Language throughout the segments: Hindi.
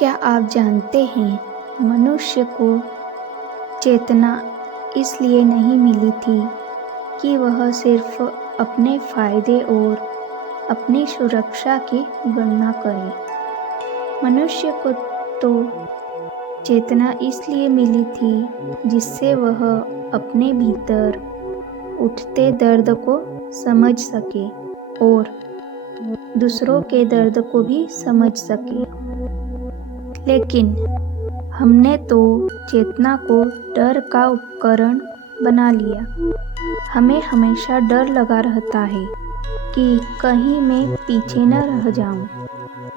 क्या आप जानते हैं, मनुष्य को चेतना इसलिए नहीं मिली थी कि वह सिर्फ अपने फायदे और अपनी सुरक्षा की गणना करे। मनुष्य को तो चेतना इसलिए मिली थी जिससे वह अपने भीतर उठते दर्द को समझ सके और दूसरों के दर्द को भी समझ सके। लेकिन हमने तो चेतना को डर का उपकरण बना लिया। हमें हमेशा डर लगा रहता है कि कहीं मैं पीछे न रह जाऊं,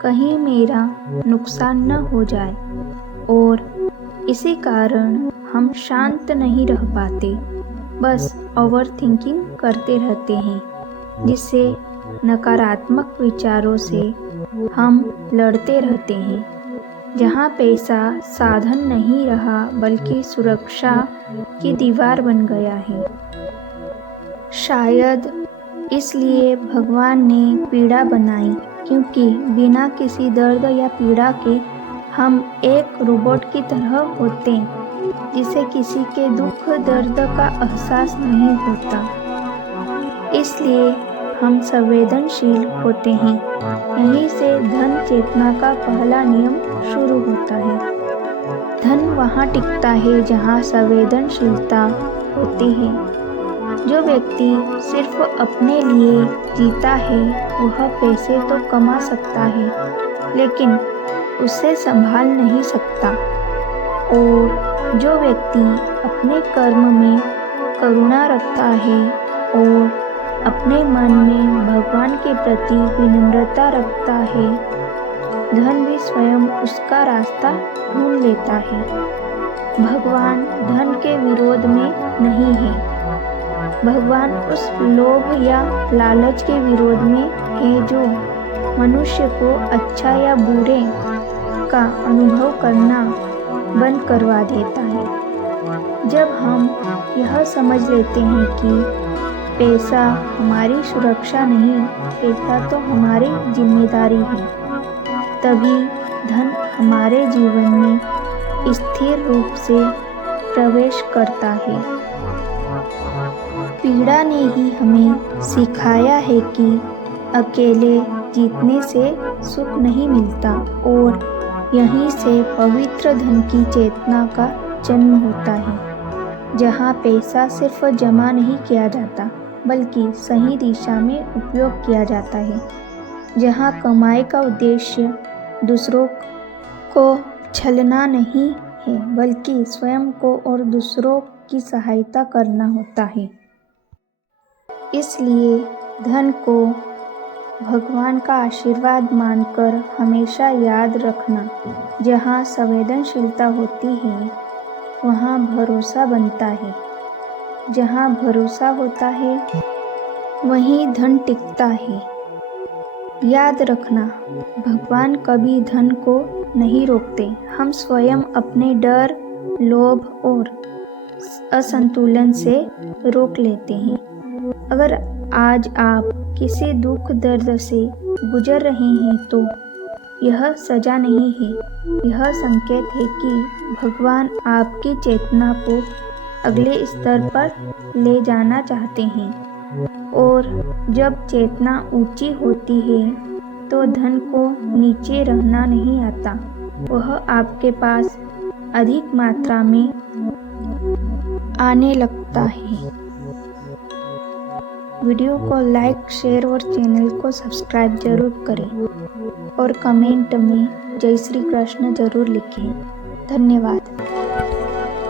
कहीं मेरा नुकसान न हो जाए, और इसी कारण हम शांत नहीं रह पाते, बस ओवर थिंकिंग करते रहते हैं, जिससे नकारात्मक विचारों से हम लड़ते रहते हैं। जहाँ पैसा साधन नहीं रहा बल्कि सुरक्षा की दीवार बन गया है। शायद इसलिए भगवान ने पीड़ा बनाई, क्योंकि बिना किसी दर्द या पीड़ा के हम एक रोबोट की तरह होते, जिसे किसी के दुख दर्द का एहसास नहीं होता। इसलिए हम संवेदनशील होते हैं। यहीं से धन चेतना का पहला नियम शुरू होता है। धन वहाँ टिकता है जहाँ संवेदनशीलता होती है। जो व्यक्ति सिर्फ अपने लिए जीता है वह पैसे तो कमा सकता है, लेकिन उसे संभाल नहीं सकता। और जो व्यक्ति अपने कर्म में करुणा रखता है और अपने मन में भगवान के प्रति विनम्रता रखता है, धन भी स्वयं उसका रास्ता ढूंढ लेता है। भगवान धन के विरोध में नहीं है। भगवान उस लोभ या लालच के विरोध में है जो मनुष्य को अच्छा या बुरे का अनुभव करना बंद करवा देता है। जब हम यह समझ लेते हैं कि पैसा हमारी सुरक्षा नहीं, पैसा तो हमारी जिम्मेदारी है, तभी धन हमारे जीवन में स्थिर रूप से प्रवेश करता है। पीड़ा ने ही हमें सिखाया है कि अकेले जीतने से सुख नहीं मिलता, और यहीं से पवित्र धन की चेतना का जन्म होता है, जहाँ पैसा सिर्फ जमा नहीं किया जाता बल्कि सही दिशा में उपयोग किया जाता है, जहाँ कमाई का उद्देश्य दूसरों को छलना नहीं है बल्कि स्वयं को और दूसरों की सहायता करना होता है। इसलिए धन को भगवान का आशीर्वाद मानकर हमेशा याद रखना। जहाँ संवेदनशीलता होती है वहाँ भरोसा बनता है, जहाँ भरोसा होता है वहीं धन टिकता है। याद रखना, भगवान कभी धन को नहीं रोकते, हम स्वयं अपने डर, लोभ और असंतुलन से रोक लेते हैं। अगर आज आप किसी दुख दर्द से गुजर रहे हैं तो यह सजा नहीं है, यह संकेत है कि भगवान आपकी चेतना को अगले स्तर पर ले जाना चाहते हैं। और जब चेतना ऊंची होती है तो धन को नीचे रहना नहीं आता, वह आपके पास अधिक मात्रा में आने लगता है। वीडियो को लाइक, शेयर और चैनल को सब्सक्राइब जरूर करें और कमेंट में जय श्री कृष्ण जरूर लिखें। धन्यवाद।